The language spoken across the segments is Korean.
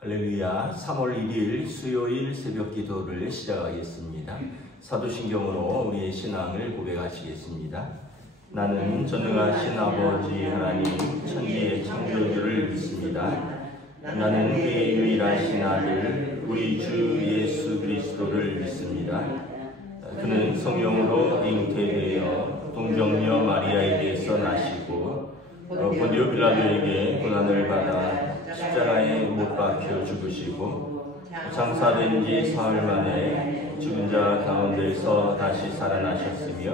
할렐루야. 3월 1일 수요일 새벽 기도를 시작하겠습니다. 사도신경으로 우리의 신앙을 고백하시겠습니다. 나는 전능하신 아버지 하나님 천지의 창조주를 믿습니다. 나는 그의 유일하신 아들 우리 주 예수 그리스도를 믿습니다. 그는 성령으로 잉태되어 동정녀 마리아에게서 나시고 본디오 빌라도에게 고난을 받아 십자가에 못 박혀 죽으시고 장사된 지 사흘 만에 죽은 자 가운데서 다시 살아나셨으며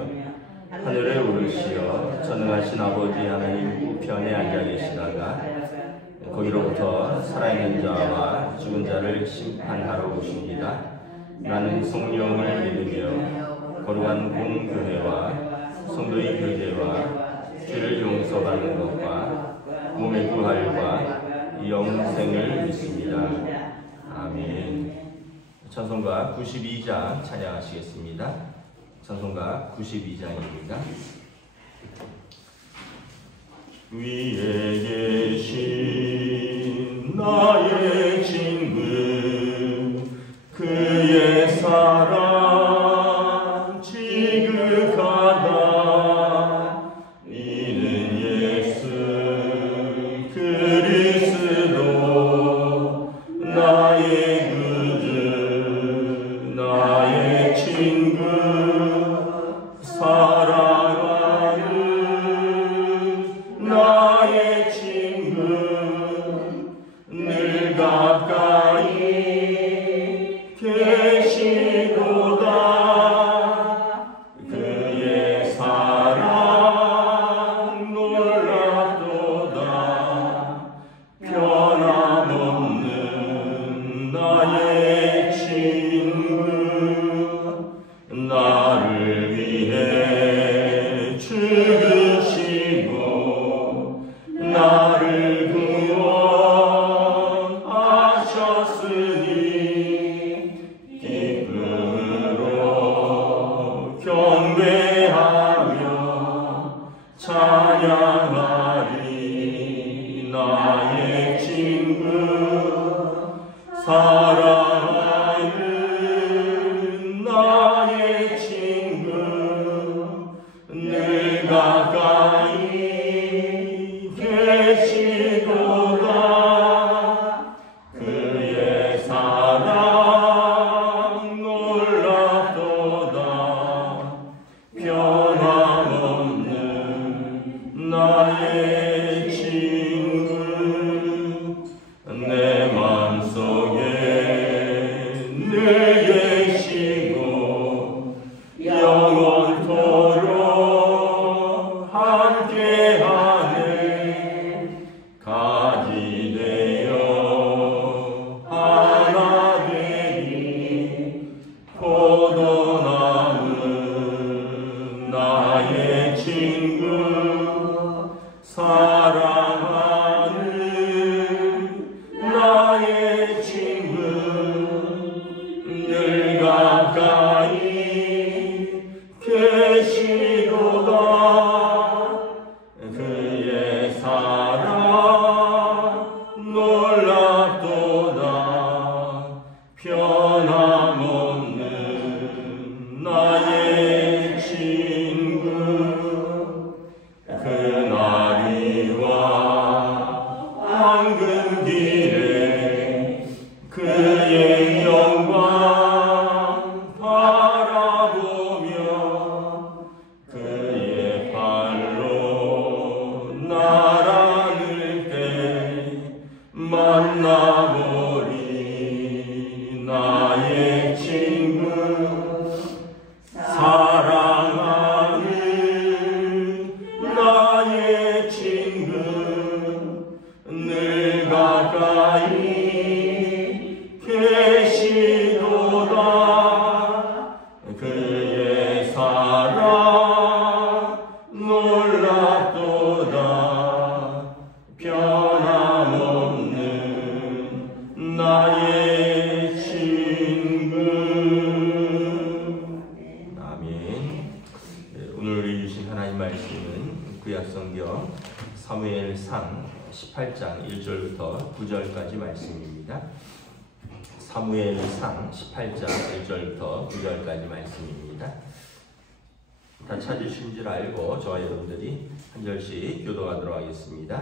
하늘에 오르시어 전능하신 아버지 하나님 우편에 앉아 계시다가 거기로부터 살아있는 자와 죽은 자를 심판하러 오십니다. 나는 성령을 믿으며 거룩한 공교회와 성도의 교제와 죄를 용서받는 것과 몸의 부활과 영생을 믿습니다. 아멘. 찬송가 92장 찬양하시겠습니다. 찬송가 92장입니다. 위에 계신 나의 친구 그의 사랑 지극하다. 이는 예수 그리스도 나의 구주 나의 친구 사랑하는 나의 친구 늘 가까이 계시도다. 그의 사랑 놀랍도다. 변함없는 나의 친구 나를 위해 죽으시고 나를 구원하셨으니 기쁨으로 경배하며 찬양하리. 나의 친구 사랑하는 나의 친구 늘 가까이 계시도다. 그의 사랑 놀랍도다. 변함없는 나의 친구 내 맘속에 늘 계시고 영원토록 함께하네. 가지 되어 하나 되리 포도나무 나의 친구 사랑하는 나의 친구 늘 가까이 계시도다. 그의 사랑 놀랍도다. 변함없는 나의 친구 그날이와 황금길에 그의 영광 바라보며 그의 발로 날아들 때 만나보리. 나의 친구 사랑하는 나의 친구 늘 가까이 계시도다. 그의 사랑 놀랍도다. 변함없는 나의 친구. 아멘. 오늘 우리 주신 하나님 말씀은 구약성경 사무엘상 18장 1절부터 9절까지 말씀입니다. 사무엘상 18장 1절부터 9절까지 말씀입니다. 다 찾으신 줄 알고 저와 여러분들이 한 절씩 교도하도록 하겠습니다.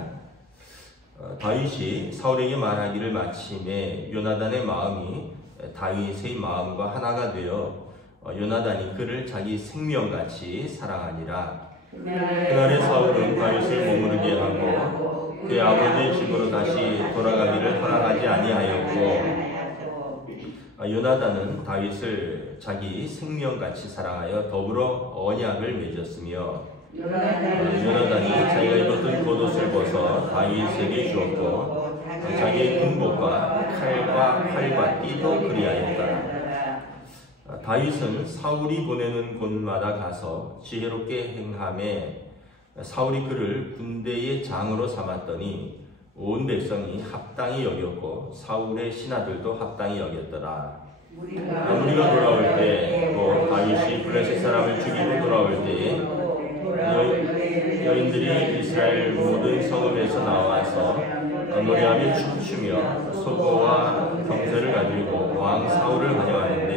다윗이 사울에게 말하기를 마침에 요나단의 마음이 다윗의 마음과 하나가 되어 요나단이 그를 자기 생명같이 사랑하니라. 그날에 사울은 다윗을 머무르게 하고 그의 아버지의 집으로 다시 돌아가기를 허락하지 아니하였고, 요나단은 다윗을 자기 생명같이 사랑하여 더불어 언약을 맺었으며, 요나단이 자기가 입었던 겉옷을 벗어 다윗에게 주었고 자기의 군복과 칼과 활과 띠도 그리하였다. 다윗은 사울이 보내는 곳마다 가서 지혜롭게 행하매 사울이 그를 군대의 장으로 삼았더니 온 백성이 합당히 여겼고 사울의 신하들도 합당히 여겼더라. 우리가 돌아올 때 또 다윗이 블레셋 사람을 죽이고 돌아올 때에 여인들이 이스라엘 모든 성읍에서 나와서 노래하며 춤추며 소고와 경세를 가지고 왕 사울을 환영하는데,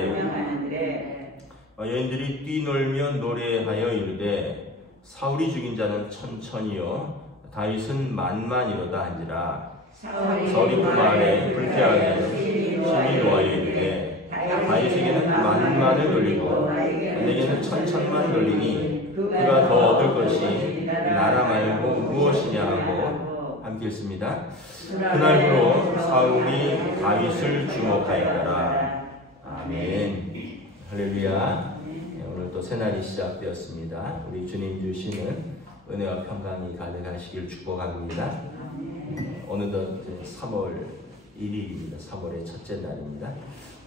여인들이 뛰놀며 노래하여 이르되 사울이 죽인 자는 천천히요 다윗은 만만이로다 한지라. 사울이 그 말에 불쾌하게 심히 노하여 이르되 다윗에게는 만만을 돌리고 내게는 천천만 돌리니 그가 더 얻을 것이 나라 말고 무엇이냐 하고 함께 읽습니다. 그날부로 사울이 다윗을 주목하였더라. 아멘. 할렐루야. 오늘 또 새날이 시작되었습니다. 우리 주님 주시는 은혜와 평강이 가득하시길 축복합니다. 어느덧 3월 1일입니다. 3월의 첫째 날입니다.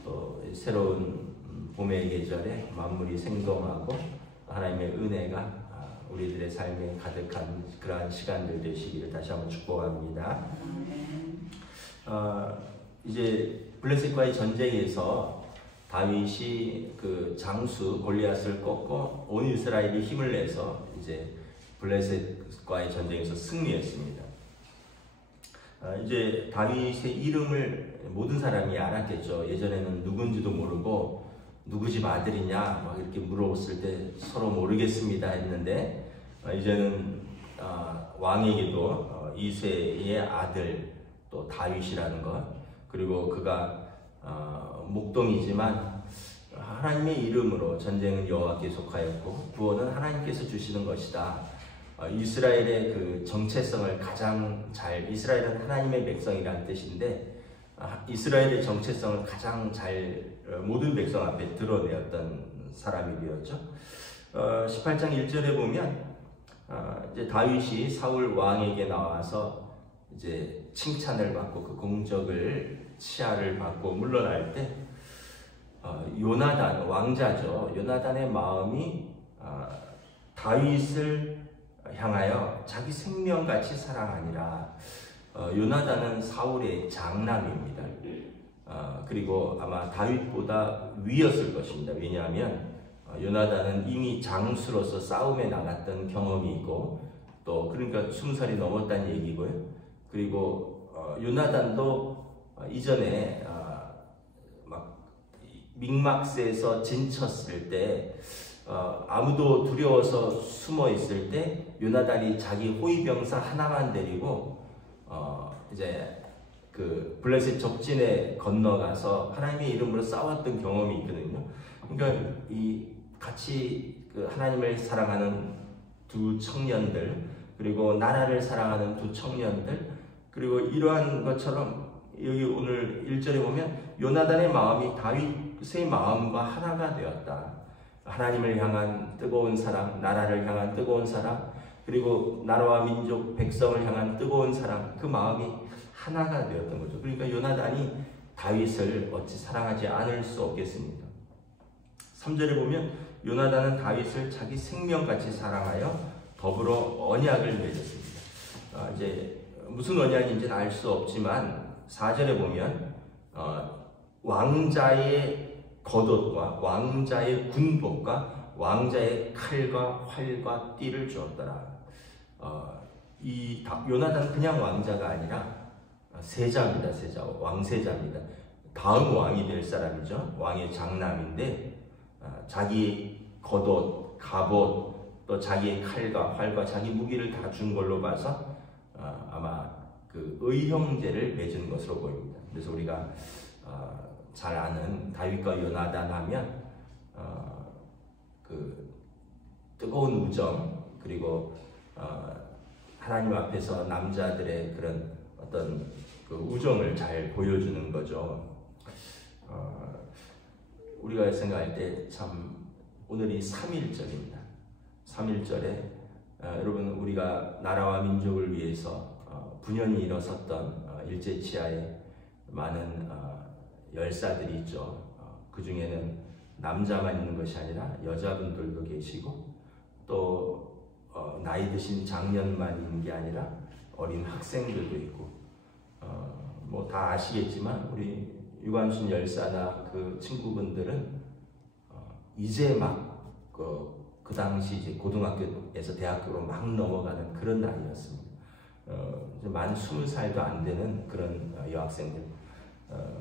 또 새로운 봄의 계절에 만물이 생동하고 하나님의 은혜가 우리들의 삶에 가득한 그러한 시간들 되시기를 다시 한번 축복합니다. 이제 블레셋과의 전쟁에서 다윗이 그 장수 골리앗을 꺾고 온 이스라엘이 힘을 내서 이제 블레셋과의 전쟁에서 승리했습니다. 이제 다윗의 이름을 모든 사람이 알았겠죠. 예전에는 누군지도 모르고 누구 집 아들이냐 막 이렇게 물어봤을 때 서로 모르겠습니다 했는데, 이제는 왕에게도 이새의 아들 또 다윗이라는 것, 그리고 그가 목동이지만 하나님의 이름으로 전쟁은 여호와께 속하였고 구원은 하나님께서 주시는 것이다. 이스라엘의 그 정체성을 가장 잘, 이스라엘은 하나님의 백성이라는 뜻인데 이스라엘의 정체성을 가장 잘 모든 백성 앞에 드러내었던 사람이 되었죠. 18장 1절에 보면 이제 다윗이 사울 왕에게 나와서 이제 칭찬을 받고 그 공적을 치하를 받고 물러날 때 요나단 왕자죠. 요나단의 마음이 다윗을 향하여 자기 생명같이 사랑하니라. 요나단은 사울의 장남입니다. 그리고 아마 다윗보다 위였을 것입니다. 왜냐하면 요나단은 이미 장수로서 싸움에 나갔던 경험이 있고 또 그러니까 20살이 넘었다는 얘기고요. 그리고 요나단도 이전에 막 믹막스에서 진쳤을 때 아무도 두려워서 숨어 있을 때 요나단이 자기 호위병사 하나만 데리고 이제 그 블레셋 적진에 건너가서 하나님의 이름으로 싸웠던 경험이 있거든요. 그러니까 이 같이 그 하나님을 사랑하는 두 청년들, 그리고 나라를 사랑하는 두 청년들, 그리고 이러한 것처럼 여기 오늘 1절에 보면 요나단의 마음이 다윗의 마음과 하나가 되었다. 하나님을 향한 뜨거운 사랑, 나라를 향한 뜨거운 사랑, 그리고 나라와 민족, 백성을 향한 뜨거운 사랑, 그 마음이 하나가 되었던 거죠. 그러니까 요나단이 다윗을 어찌 사랑하지 않을 수 없겠습니까? 3절에 보면 요나단은 다윗을 자기 생명같이 사랑하여 더불어 언약을 맺었습니다. 이제 무슨 언약인지는 알 수 없지만 4절에 보면 왕자의 겉옷과 왕자의 군복과 왕자의 칼과 활과 띠를 주었더라. 요나단은 그냥 왕자가 아니라 세자입니다. 세자, 왕세자입니다. 다음 왕이 될 사람이죠. 왕의 장남인데 자기 겉옷, 갑옷, 또 자기의 칼과 활과 자기 무기를 다 준 걸로 봐서 아마 그 의형제를 맺은 것으로 보입니다. 그래서 우리가 잘 아는 다윗과 요나단 하면 그 뜨거운 우정, 그리고 하나님 앞에서 남자들의 그런 어떤 그 우정을 잘 보여주는 거죠. 우리가 생각할 때 참 오늘이 3.1절입니다. 3.1절에 여러분 우리가 나라와 민족을 위해서 분연히 일어섰던 일제치하에 많은 열사들이 있죠. 그 중에는 남자만 있는 것이 아니라 여자분들도 계시고 또 나이 드신 장년만 있는 게 아니라 어린 학생들도 있고 뭐 다 아시겠지만 우리 유관순 열사나 그 친구분들은 이제 막 그 당시 이제 고등학교에서 대학교로 막 넘어가는 그런 나이였습니다. 만 20살도 안 되는 그런 여학생들.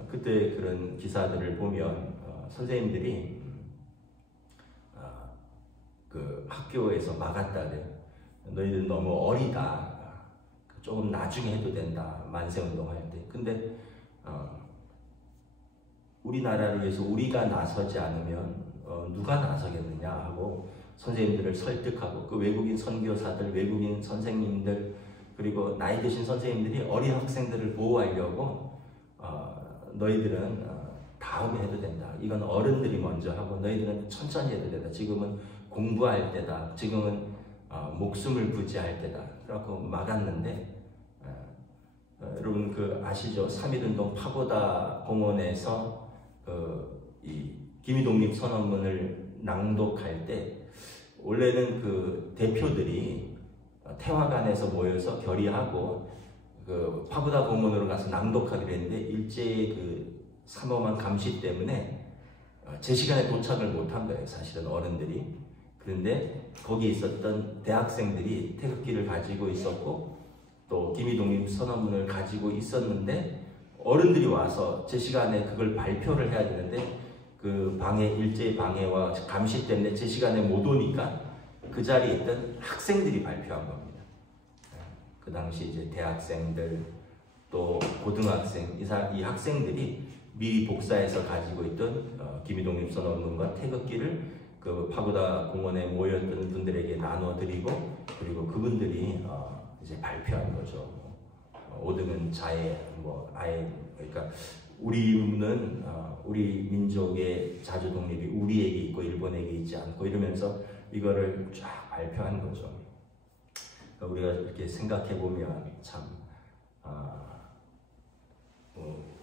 그때 그런 기사들을 보면 선생님들이 그 학교에서 막았다 그래요. 너희들 너무 어리다. 조금 나중에 해도 된다. 만세운동 할 때. 근데 우리나라를 위해서 우리가 나서지 않으면 누가 나서겠느냐 하고 선생님들을 설득하고 그 외국인 선교사들, 외국인 선생님들, 그리고 나이 드신 선생님들이 어린 학생들을 보호하려고 너희들은 다음에 해도 된다. 이건 어른들이 먼저 하고 너희들은 천천히 해도 된다. 지금은 공부할 때다. 지금은 목숨을 부지할 때다. 그래갖고 막았는데 여러분 그 아시죠? 3.1운동 파고다 공원에서 이 김희독립 선언문을 낭독할 때 원래는 그 대표들이 태화관에서 모여서 결의하고 그 파고다 공원으로 가서 낭독하기로 했는데 일제의 그 삼엄한 감시 때문에 제 시간에 도착을 못한 거예요. 사실은 어른들이. 그런데 거기에 있었던 대학생들이 태극기를 가지고 있었고 또 김희독립 선언문을 가지고 있었는데 어른들이 와서 제 시간에 그걸 발표를 해야 되는데 그 방해, 일제의 방해와 감시 때문에 제 시간에 못 오니까 그 자리에 있던 학생들이 발표한 겁니다. 그 당시 이제 대학생들 또 고등학생 이 학생들이 미리 복사해서 가지고 있던 김희독립 선언문과 태극기를 그 파고다 공원에 모였던 분들에게 나눠드리고 그리고 그분들이 이제 발표한 거죠. 5등은 자해, 뭐 아예 그러니까 우리는 우리 민족의 자주 독립이 우리에게 있고 일본에게 있지 않고 이러면서 이거를 쫙 발표한 거죠. 우리가 이렇게 생각해 보면 참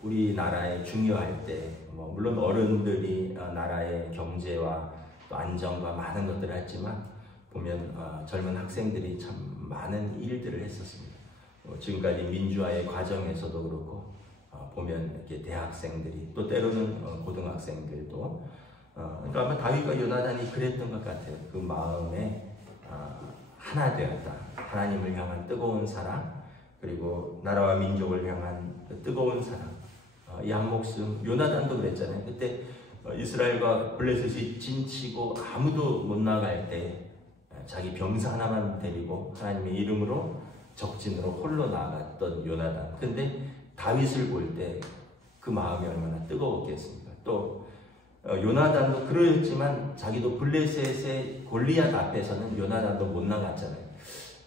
우리나라에 중요할 때 뭐 물론 어른들이 나라의 경제와 또 안정과 많은 것들을 했지만 보면 젊은 학생들이 참 많은 일들을 했었습니다. 지금까지 민주화의 과정에서도 그렇고 보면 이렇게 대학생들이 또 때로는 고등학생들도 그러니까 아마 다윗과 요나단이 그랬던 것 같아요. 그 마음에 하나 되었다. 하나님을 향한 뜨거운 사랑 그리고 나라와 민족을 향한 뜨거운 사랑. 이 한 목숨 요나단도 그랬잖아요. 그때 이스라엘과 블레셋이 진치고 아무도 못 나갈 때 자기 병사 하나만 데리고 하나님의 이름으로 적진으로 홀로 나갔던 요나단. 근데 다윗을 볼 때 그 마음이 얼마나 뜨거웠겠습니까? 또 요나단도 그러했지만 자기도 블레셋의 골리앗 앞에서는 요나단도 못 나갔잖아요.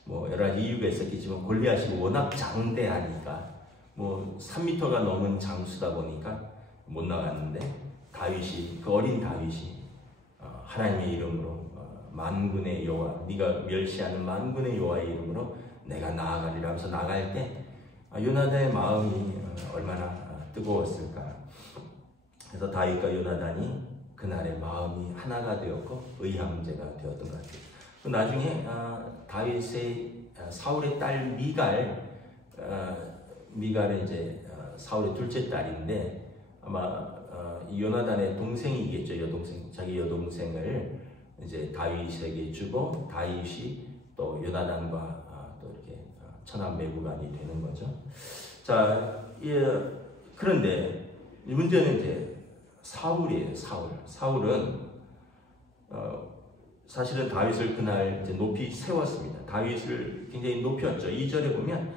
뭐 여러 가지 이유가 있었겠지만 골리앗이 워낙 장대하니까 뭐 3m가 넘은 장수다 보니까 못 나갔는데 다윗이 그 어린 다윗이 하나님의 이름으로 만군의 여호와 네가 멸시하는 만군의 여호와의 이름으로 내가 나아가리라 하면서 나갈 때 요나단의 마음이 얼마나 뜨거웠을까. 그래서 다윗과 요나단이 그날의 마음이 하나가 되었고 의형제가 되었던 것 같아요. 나중에 다윗의 사울의 딸 미갈은 이제 사울의 둘째 딸인데 아마 요나단의 동생이겠죠. 여동생, 자기 여동생을 이제 다윗에게 주고 다윗이 또 요나단과 또 이렇게 천하매부간이 되는 거죠. 자, 그런데 문제는 이제 사울이에요. 사울은 사실은 다윗을 그날 이제 높이 세웠습니다. 다윗을 굉장히 높였죠. 2절에 보면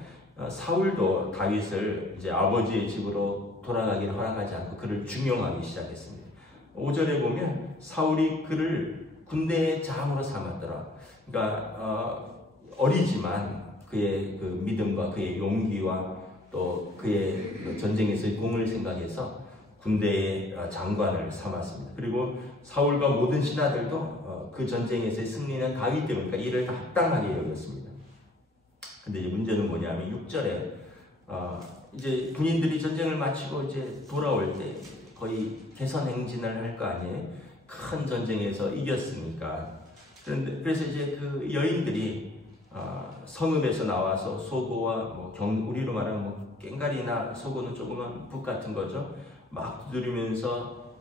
사울도 다윗을 이제 아버지의 집으로 돌아가기를 허락하지 않고 그를 중용하기 시작했습니다. 5절에 보면 사울이 그를 군대의 장으로 삼았더라. 그러니까 어리지만 그의 그 믿음과 그의 용기와 또 그의 그 전쟁에서의 공을 생각해서 군대의 장관을 삼았습니다. 그리고 사울과 모든 신하들도 그 전쟁에서의 승리는 다윗 때문이니까 이를 합당하게 여겼습니다. 근데 이제 문제는 뭐냐면 6절에 이제 군인들이 전쟁을 마치고 이제 돌아올 때 거의 개선 행진을 할 거 아니에요. 큰 전쟁에서 이겼으니까. 그래서 이제 그 여인들이 성읍에서 나와서 소고와 우리로 말하면 꽹과리나 소고는 조그만 북 같은 거죠. 막 두드리면서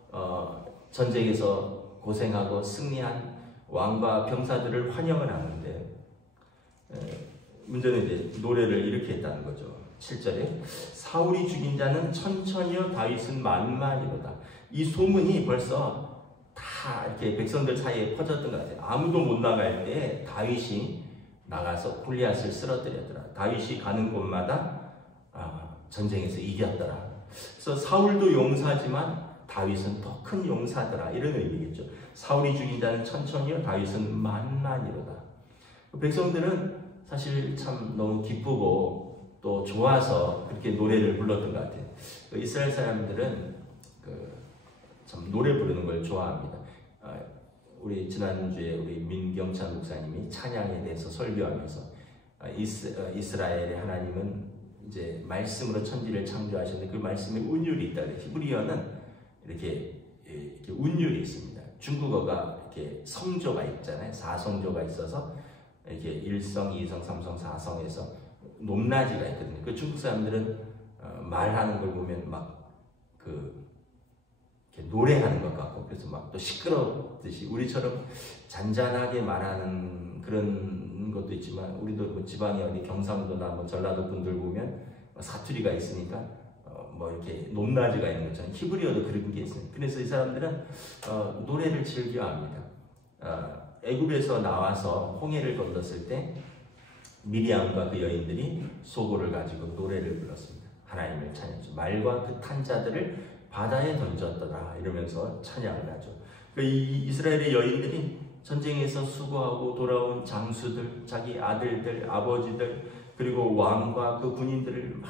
전쟁에서 고생하고 승리한 왕과 병사들을 환영을 하는데 문제는 이제 노래를 이렇게 했다는 거죠. 7절에 사울이 죽인 자는 천천히요 다윗은 만만이로다. 이 소문이 벌써 다 이렇게 백성들 사이에 퍼졌던 것 같아요. 아무도 못 나갈 때 다윗이 나가서 골리앗을 쓰러뜨렸더라. 다윗이 가는 곳마다 전쟁에서 이겼더라. 그래서 사울도 용사지만 다윗은 더 큰 용사더라. 이런 의미겠죠. 사울이 죽인 자는 천천히요 다윗은 만만이로다. 백성들은 사실 참 너무 기쁘고 또 좋아서 그렇게 노래를 불렀던 것 같아요. 이스라엘 사람들은 참 노래 부르는 걸 좋아합니다. 우리 지난주에 우리 민경찬 목사님이 찬양에 대해서 설교하면서 이스라엘의 하나님은 이제 말씀으로 천지를 창조하셨는데 그 말씀에 운율이 있다. 히브리어는 이렇게 운율이 있습니다. 중국어가 이렇게 성조가 있잖아요. 4성조가 있어서 이렇게 1성, 2성, 3성, 4성에서 높낮이가 있거든요. 그 중국 사람들은 말하는 걸 보면 막 이렇게 노래하는 것 같고 그래서 막 또 시끄럽듯이 우리처럼 잔잔하게 말하는 그런 것도 있지만 우리도 뭐 지방에 어디 경상도나 전라도 분들 보면 사투리가 있으니까 이렇게 높낮이가 있는 것처럼 히브리어도 그런 게 있습니다. 그래서 이 사람들은 노래를 즐겨합니다. 애굽에서 나와서 홍해를 건넜을 때 미리암과 그 여인들이 소고를 가지고 노래를 불렀습니다. 하나님을 찬양했죠. 말과 그 탄 자들을 바다에 던졌더라 이러면서 찬양을 하죠. 이 이스라엘의 여인들이 전쟁에서 수고하고 돌아온 장수들, 자기 아들들, 아버지들 그리고 왕과 그 군인들을 막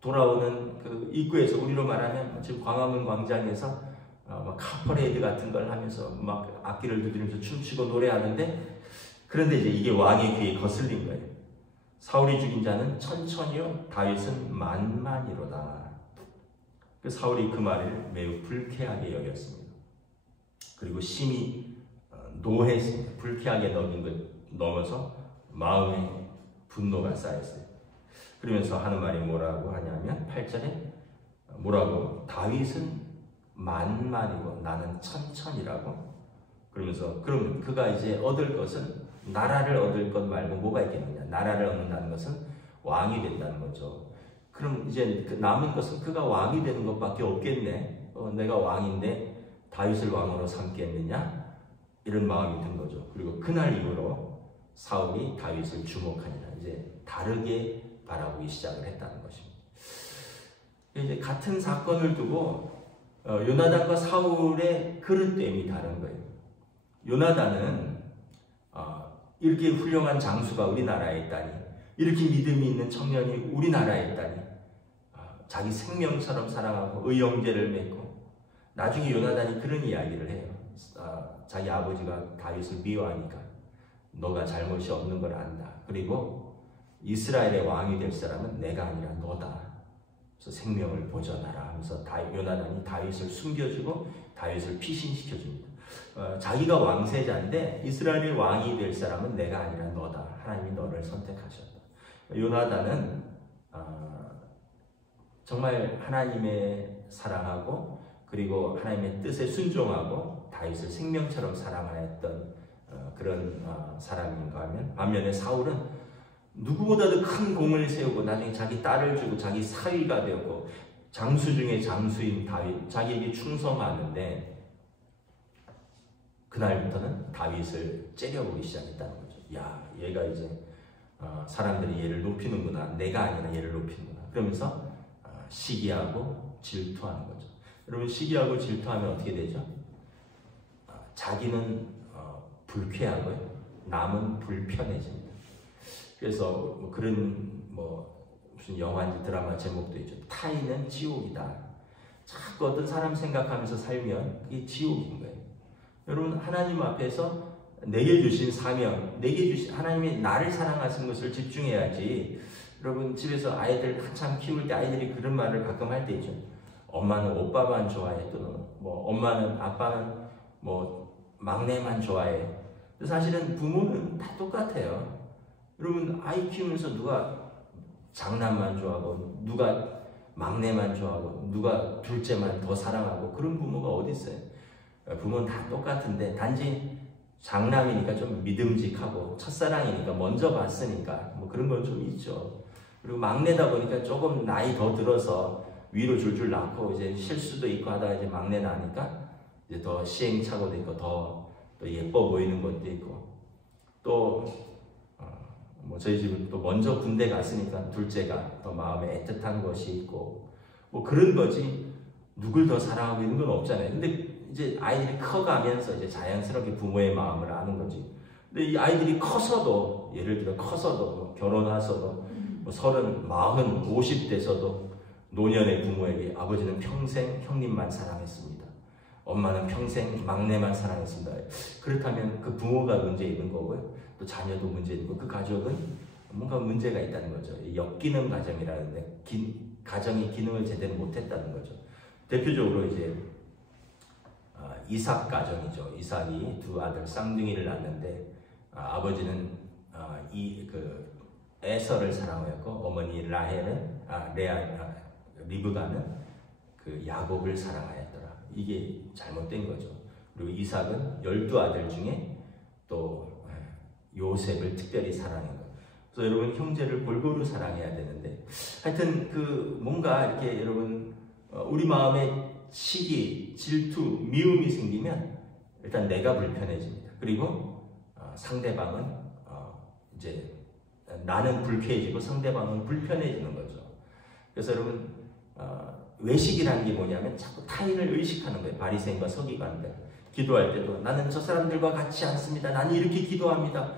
돌아오는 그 입구에서 우리로 말하면 지금 광화문 광장에서 카퍼레이드 같은 걸 하면서 막 악기를 두드리면서 춤추고 노래하는데 그런데 이제 이게 왕의 귀에 거슬린 거예요. 사울이 죽인 자는 천천히요 다윗은 만만이로다. 사울이 그 말을 매우 불쾌하게 여겼습니다. 그리고 심히 노했습니다. 불쾌하게 여긴 것 넘어서 마음에 분노가 쌓였어요. 그러면서 하는 말이 뭐라고 하냐면 8절에 뭐라고? 다윗은 만만이고 나는 천천이라고. 그러면서 그럼 그가 이제 얻을 것은 나라를 얻을 것 말고 뭐가 있겠느냐? 나라를 얻는다는 것은 왕이 된다는 거죠. 그럼 이제 남은 것은 그가 왕이 되는 것밖에 없겠네. 내가 왕인데 다윗을 왕으로 삼겠느냐? 이런 마음이 든 거죠. 그리고 그날 이후로 사울이 다윗을 주목하니라. 이제 다르게 바라보기 시작을 했다는 것입니다. 이제 같은 사건을 두고 요나단과 사울의 그릇됨이 다른 거예요. 요나단은 이렇게 훌륭한 장수가 우리나라에 있다니, 이렇게 믿음이 있는 청년이 우리나라에 있다니, 자기 생명처럼 사랑하고 의형제를 맺고, 나중에 요나단이 그런 이야기를 해요. 자기 아버지가 다윗을 미워하니까 너가 잘못이 없는 걸 안다. 그리고 이스라엘의 왕이 될 사람은 내가 아니라 너다. 그래서 생명을 보전하라 하면서 요나단이 다윗을 숨겨주고 다윗을 피신시켜줍니다. 자기가 왕세자인데 이스라엘의 왕이 될 사람은 내가 아니라 너다. 하나님이 너를 선택하셨다. 요나단은 정말 하나님의 사랑하고 그리고 하나님의 뜻에 순종하고 다윗을 생명처럼 사랑하였던 그런 사람인가 하면, 반면에 사울은 누구보다도 큰 공을 세우고 나중에 자기 딸을 주고 자기 사위가 되었고 장수 중에 장수인 다윗, 자기에게 충성하는데 그날부터는 다윗을 째려보기 시작했다는 거죠. 야, 얘가 이제 사람들이 얘를 높이는구나. 내가 아니라 얘를 높이는구나. 그러면서 시기하고 질투하는 거죠. 여러분, 시기하고 질투하면 어떻게 되죠? 자기는 불쾌하고요. 남은 불편해집니다. 그래서 뭐 그런 무슨 영화인지 드라마 제목도 있죠. 타인은 지옥이다. 자꾸 어떤 사람 생각하면서 살면 그게 지옥인 거예요. 여러분, 하나님 앞에서 내게 주신 사명, 내게 주신 하나님이 나를 사랑하신 것을 집중해야지. 여러분, 집에서 아이들 한참 키울 때 아이들이 그런 말을 가끔 할 때 있죠. 엄마는 오빠만 좋아해. 또는 엄마는 아빠는 막내만 좋아해. 사실은 부모는 다 똑같아요. 여러분, 아이 키우면서 누가 장남만 좋아하고 누가 막내만 좋아하고 누가 둘째만 더 사랑하고 그런 부모가 어디 있어요? 부모는 다 똑같은데 단지 장남이니까 좀 믿음직하고 첫사랑이니까 먼저 봤으니까 그런 건 좀 있죠. 그리고 막내다 보니까 조금 나이 더 들어서 위로 줄줄 낳고 이제 실수도 있고 하다가 이제 막내 나니까 이제 더 시행착오도 있고 더 예뻐 보이는 것도 있고 또 저희 집은 또 먼저 군대 갔으니까 둘째가 더 마음에 애틋한 것이 있고 그런 거지 누굴 더 사랑하고 있는 건 없잖아요. 근데 이제 아이들이 커가면서 이제 자연스럽게 부모의 마음을 아는 거지. 근데 이 아이들이 커서도 예를 들어 커서도 결혼해서도 30, 40, 50대서도 노년의 부모에게 아버지는 평생 형님만 사랑했습니다. 엄마는 평생 막내만 사랑했습니다. 그렇다면 그 부모가 문제 있는 거고요. 또 자녀도 문제 있고 그 가족은 뭔가 문제가 있다는 거죠. 역기능 가정이라는데 가정이 기능을 제대로 못했다는 거죠. 대표적으로 이제 이삭 가정이죠. 이삭이 두 아들 쌍둥이를 낳는데 아버지는 에서를 사랑하였고 어머니 라헬은 리브가는 그 야곱을 사랑하였더라. 이게 잘못된 거죠. 그리고 이삭은 12아들 중에 또 요셉을 특별히 사랑한 거예요. 그래서 여러분 형제를 골고루 사랑해야 되는데 하여튼 뭔가 이렇게 여러분 우리 마음에 시기, 질투, 미움이 생기면 일단 내가 불편해집니다. 그리고 상대방은 이제 나는 불쾌해지고 상대방은 불편해지는 거죠. 그래서 여러분 외식이라는 게 뭐냐면 자꾸 타인을 의식하는 거예요. 바리새인과 서기관들 기도할 때도 나는 저 사람들과 같지 않습니다. 나는 이렇게 기도합니다.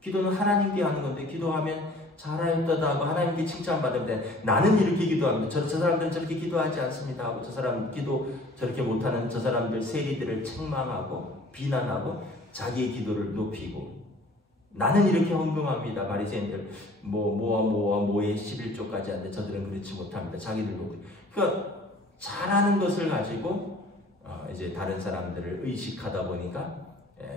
기도는 하나님께 하는 건데 기도하면 잘하였다 하고 하나님께 칭찬받으면 돼. 나는 이렇게 기도합니다. 저 사람들은 저렇게 기도하지 않습니다 하고 저 사람 기도 저렇게 못하는 저 사람들 세리들을 책망하고 비난하고 자기의 기도를 높이고 나는 이렇게 헌금합니다. 바리새인들 뭐의 11조까지 하는데 저들은 그렇지 못합니다. 자기들도 그러니까 잘하는 것을 가지고 이제 다른 사람들을 의식하다 보니까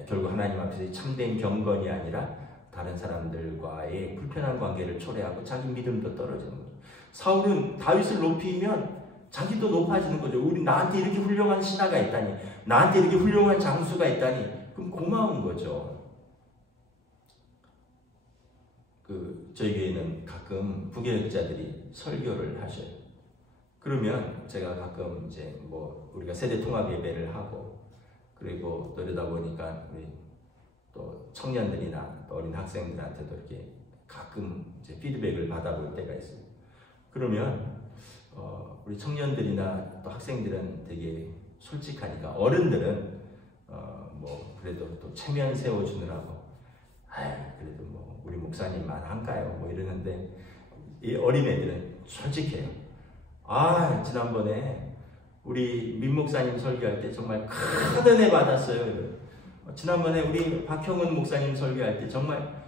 결국 하나님 앞에서 참된 경건이 아니라 다른 사람들과의 불편한 관계를 초래하고 자기 믿음도 떨어지는 거죠. 사울은 다윗을 높이면 자기도 높아지는 거죠. 나한테 이렇게 훌륭한 신하가 있다니, 나한테 이렇게 훌륭한 장수가 있다니, 그럼 고마운 거죠. 저희 교회는 가끔 부교육자들이 설교를 하셔요. 그러면 제가 가끔 이제 우리가 세대 통합 예배를 하고 그리고 또 이러다 보니까 우리 또 청년들이나 또 어린 학생들한테도 이렇게 가끔 이제 피드백을 받아볼 때가 있어요. 그러면 우리 청년들이나 또 학생들은 되게 솔직하니까 어른들은 그래도 또 체면 세워주느라고 그래도 우리 목사님만 한가요? 이러는데 이 어린애들은 솔직해요. 지난번에 우리 민 목사님 설교할 때 정말 큰 은혜 받았어요. 지난번에 우리 박형은 목사님 설교할 때 정말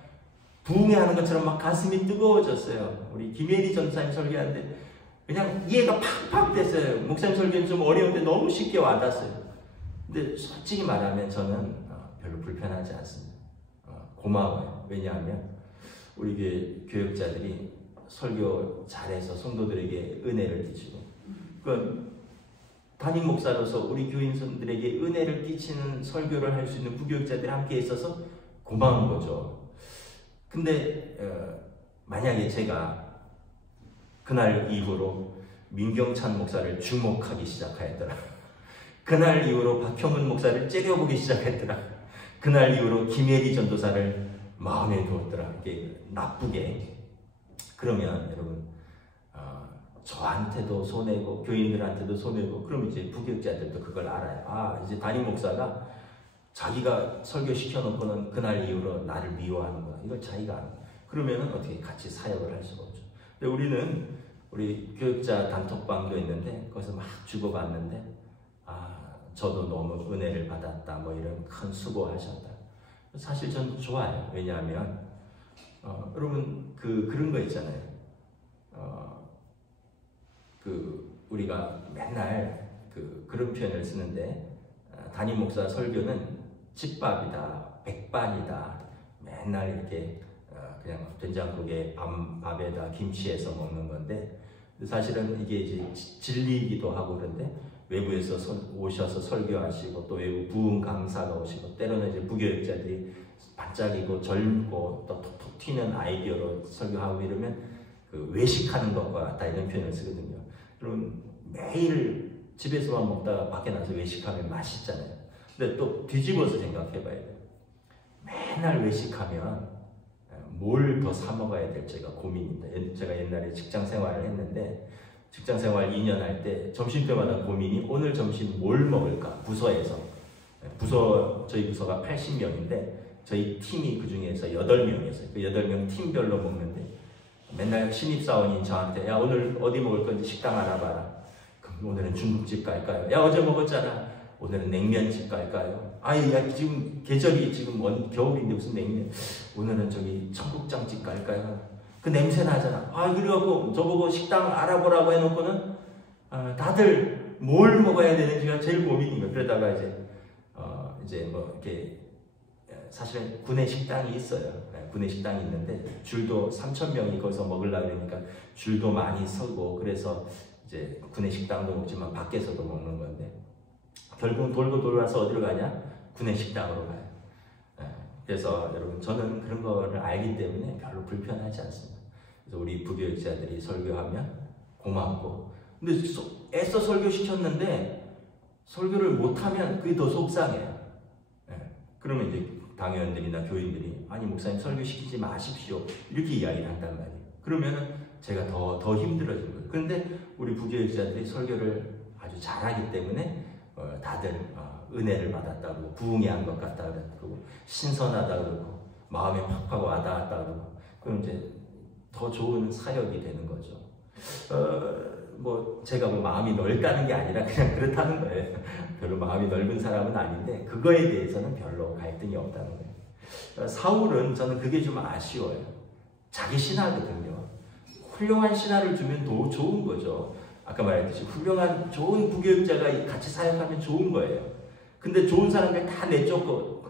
부흥회하는 것처럼 막 가슴이 뜨거워졌어요. 우리 김혜리 전사님 설교하는데 그냥 이해가 팍팍 됐어요. 목사님 설교는 좀 어려운데 너무 쉽게 와닿았어요. 근데 솔직히 말하면 저는 별로 불편하지 않습니다. 고마워요. 왜냐하면 우리 교육자들이 설교 잘해서 성도들에게 은혜를 끼치고 담임 목사로서 우리 교인들에게 은혜를 끼치는 설교를 할 수 있는 부교육자들이 함께 있어서 고마운 거죠. 근데 만약에 제가 그날 이후로 민경찬 목사를 주목하기 시작하였더라. 그날 이후로 박형은 목사를 째려보기 시작했더라. 그날 이후로 김혜리 전도사를 마음에 두었더라. 이게 나쁘게. 그러면 여러분 저한테도 손해고 교인들한테도 손해고, 그럼 이제 부교육자들도 그걸 알아요. 아, 이제 담임 목사가 자기가 설교시켜 놓고는 그날 이후로 나를 미워하는구나. 이걸 자기가 아는 거예요. 그러면은 어떻게 같이 사역을 할 수가 없죠. 근데 우리 교육자 단톡방도 있는데 거기서 막 주고받는데, 아, 저도 너무 은혜를 받았다, 뭐 이런 큰 수고하셨다. 사실 전 좋아요. 왜냐하면 여러분 그런 거 있잖아요. 우리가 맨날 그런 표현을 쓰는데, 담임 목사 설교는 집밥이다, 백반이다. 맨날 이렇게 그냥 된장국에 밥에다 김치해서 먹는 건데, 사실은 이게 이제 진리이기도 하고 그런데, 외부에서 오셔서 설교하시고 또 외부 부흥 강사가 오시고 때로는 이제 부교육자들이 반짝이고 젊고 또 톡톡 튀는 아이디어로 설교하고 이러면 그 외식하는 것과 같다, 이런 표현을 쓰거든요. 여러분 매일 집에서만 먹다가 밖에 나서 외식하면 맛있잖아요. 근데 또 뒤집어서 생각해 봐야 돼요. 맨날 외식하면 뭘 더 사 먹어야 될지가 고민입니다. 제가 옛날에 직장 생활을 했는데, 직장 생활 2년 할 때 점심때마다 고민이 오늘 점심 뭘 먹을까? 부서에서. 저희 부서가 80명인데 저희 팀이 그 중에서 8명이었어요. 그 8명 팀별로 먹는데 맨날 신입사원인 저한테, 야, 오늘 어디 먹을 건지 식당 알아봐라. 그럼 오늘은 중국집 갈까요? 야, 어제 먹었잖아. 오늘은 냉면집 갈까요? 아이, 야, 지금 계절이 지금 겨울인데 무슨 냉면? 오늘은 저기 청국장집 갈까요? 그 냄새 나잖아. 아, 그래갖고 저보고 식당 알아보라고 해놓고는 다들 뭘 먹어야 되는지가 제일 고민인 거예요. 그러다가 이제 뭐 이렇게 사실 구내 식당이 있어요. 구내 식당이 있는데 줄도 3,000명이 거기서 먹으려고 그러니까 줄도 많이 서고, 그래서 이제 구내 식당도 먹지만 밖에서도 먹는 건데, 결국 돌고 돌아서 어디로 가냐? 구내 식당으로 가요. 그래서 여러분 저는 그런 거를 알기 때문에 별로 불편하지 않습니다. 그래서 우리 부교육자들이 설교하면 고맙고, 근데 애써 설교시켰는데 설교를 못하면 그게 더 속상해요. 그러면 이제 당회원들이나 교인들이, 아니 목사님 설교시키지 마십시오, 이렇게 이야기를 한단 말이에요. 그러면은 제가 더 힘들어진 거예요. 그런데 우리 부교육자들이 설교를 아주 잘하기 때문에 다들 은혜를 받았다고, 부흥이 한 것 같다 그러고, 신선하다 그러고, 마음에 팍팍 와닿았다 그러고, 그럼 이제 더 좋은 사역이 되는 거죠. 뭐 제가 뭐 마음이 넓다는 게 아니라 그냥 그렇다는 거예요. 별로 마음이 넓은 사람은 아닌데 그거에 대해서는 별로 갈등이 없다는 거예요. 사울은 저는 그게 좀 아쉬워요. 자기 신하거든요. 훌륭한 신하를 주면 더 좋은 거죠. 아까 말했듯이 훌륭한 좋은 부교육자가 같이 사역하면 좋은 거예요. 근데 좋은 사람들 다 내쫓고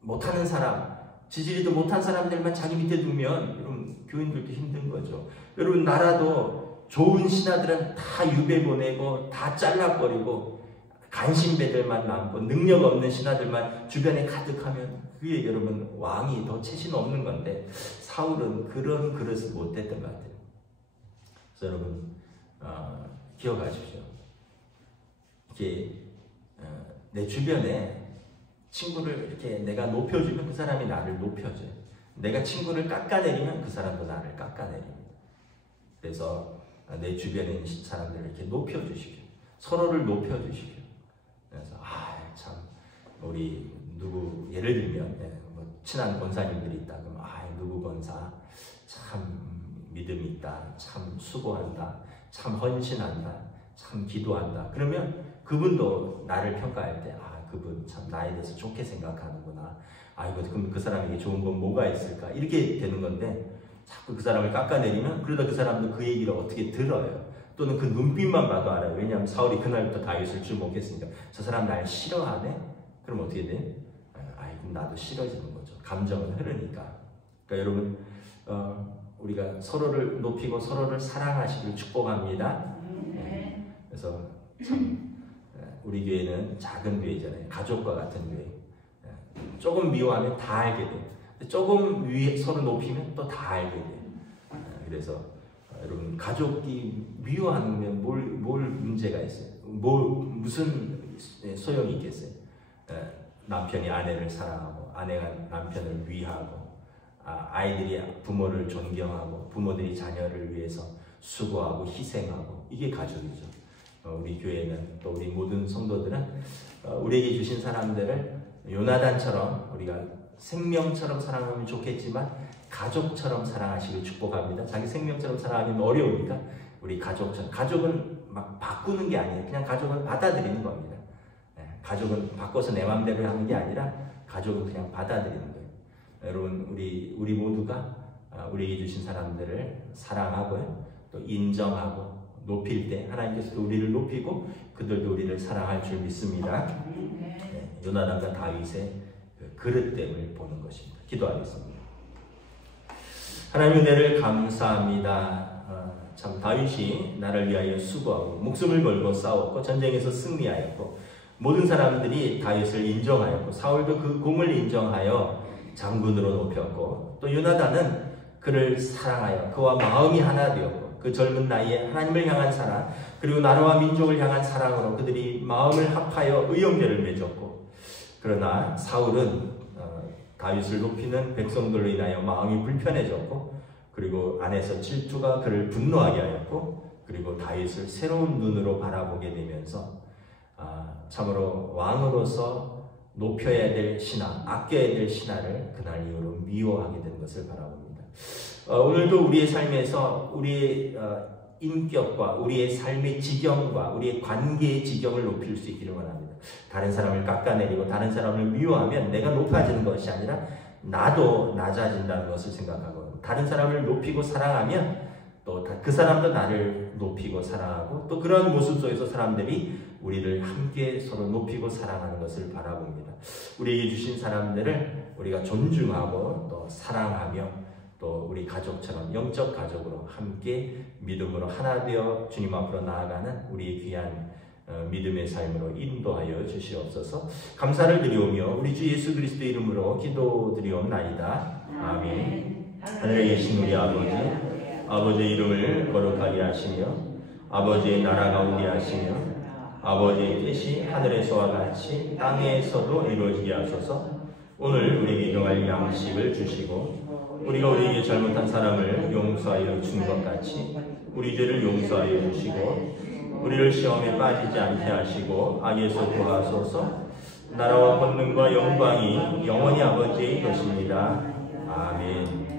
못하는 사람, 지지리도 못한 사람들만 자기 밑에 두면 여러분 교인들도 힘든 거죠. 여러분 나라도 좋은 신하들은 다 유배 보내고 다 잘라버리고 간신배들만 남고 능력 없는 신하들만 주변에 가득하면 그게 여러분 왕이 더 채신 없는 건데, 사울은 그런 그릇을 못했던 것 같아요. 그래서 여러분 기억하십시오. 이렇게 내 주변에 친구를 이렇게 내가 높여주면 그 사람이 나를 높여줘요. 내가 친구를 깎아내리면 그 사람도 나를 깎아내립니다. 그래서 내 주변에 있는 사람들을 이렇게 높여주십시오. 서로를 높여주십시오. 그래서 참 우리 누구 예를 들면 뭐 친한 권사님들이 있다 그러면 누구 권사 참 믿음 있다, 참 수고한다, 참 헌신한다, 참 기도한다. 그러면 그분도 나를 평가할 때 그분 참 나에 대해서 좋게 생각하는구나. 그럼 그 사람에게 좋은 건 뭐가 있을까? 이렇게 되는 건데, 자꾸 그 사람을 깎아내리면 그러다 그 사람도 그 얘기를 어떻게 들어요. 또는 그 눈빛만 봐도 알아요. 왜냐하면 사울이 그날부터 다윗을 주목했으니까. 저 사람 날 싫어하네? 그럼 어떻게 돼? 그럼 나도 싫어지는 거죠. 감정은 흐르니까. 그러니까 여러분 우리가 서로를 높이고 서로를 사랑하시길 축복합니다. 그래서 참 우리 교회는 작은 교회잖아요. 가족과 같은 교회. 조금 미워하면 다 알게 돼요. 조금 위에 서로 높이면 또 다 알게 돼요. 그래서 여러분 가족이 미워하면 뭘 문제가 있어요? 무슨 소용이 있겠어요? 남편이 아내를 사랑하고 아내가 남편을 위하고 아이들이 부모를 존경하고 부모들이 자녀를 위해서 수고하고 희생하고 이게 가족이죠. 우리 교회는 또 우리 모든 성도들은 우리에게 주신 사람들을 요나단처럼 우리가 생명처럼 사랑하면 좋겠지만 가족처럼 사랑하시길 축복합니다. 자기 생명처럼 사랑하기는 어려우니까 우리 가족처럼, 가족은 막 바꾸는 게 아니에요. 그냥 가족은 받아들이는 겁니다. 가족은 바꿔서 내 마음대로 하는 게 아니라 가족은 그냥 받아들이는 거예요. 여러분 우리 모두가 우리에게 주신 사람들을 사랑하고요, 또 인정하고 높일 때 하나님께서도 우리를 높이고 그들도 우리를 사랑할 줄 믿습니다. 요나단과 다윗의 그릇됨을 보는 것입니다. 기도하겠습니다. 하나님 은혜를 감사합니다. 참 다윗이 나를 위하여 수고하고 목숨을 걸고 싸웠고 전쟁에서 승리하였고 모든 사람들이 다윗을 인정하였고 사울도 그 공을 인정하여 장군으로 높였고 또 요나단은 그를 사랑하여 그와 마음이 하나 되었고 그 젊은 나이에 하나님을 향한 사랑 그리고 나라와 민족을 향한 사랑으로 그들이 마음을 합하여 의형제를 맺었고 그러나 사울은 다윗을 높이는 백성들로 인하여 마음이 불편해졌고 그리고 안에서 질투가 그를 분노하게 하였고 그리고 다윗을 새로운 눈으로 바라보게 되면서 참으로 왕으로서 높여야 될 신하, 아껴야 될 신하를 그날 이후로 미워하게 된 것을 바라봅니다. 오늘도 우리의 삶에서 우리의 인격과 우리의 삶의 지경과 우리의 관계의 지경을 높일 수 있기를 원합니다. 다른 사람을 깎아내리고 다른 사람을 미워하면 내가 높아지는 것이 아니라 나도 낮아진다는 것을 생각하고 다른 사람을 높이고 사랑하면 또 그 사람도 나를 높이고 사랑하고 또 그런 모습 속에서 사람들이 우리를 함께 서로 높이고 사랑하는 것을 바라봅니다. 우리에게 주신 사람들을 우리가 존중하고 또 사랑하며 또 우리 가족처럼 영적 가족으로 함께 믿음으로 하나 되어 주님 앞으로 나아가는 우리의 귀한 믿음의 삶으로 인도하여 주시옵소서. 감사를 드리오며 우리 주 예수 그리스도 이름으로 기도드리옵나이다. 아멘. 하늘에 계신 우리 아버지의 이름을 거룩하게 하시며 아버지의 나라가 오게 하시며 아버지의 뜻이 하늘에서와 같이 땅에서도 이루어지게 하소서. 오늘 우리에게 일용할 양식을 주시고 우리가 우리에게 잘못한 사람을 용서하여 주는 것 같이 우리 죄를 용서하여 주시고 우리를 시험에 빠지지 않게 하시고 악에서 구하소서. 나라와 권능과 영광이 영원히 아버지의 것입니다. 아멘.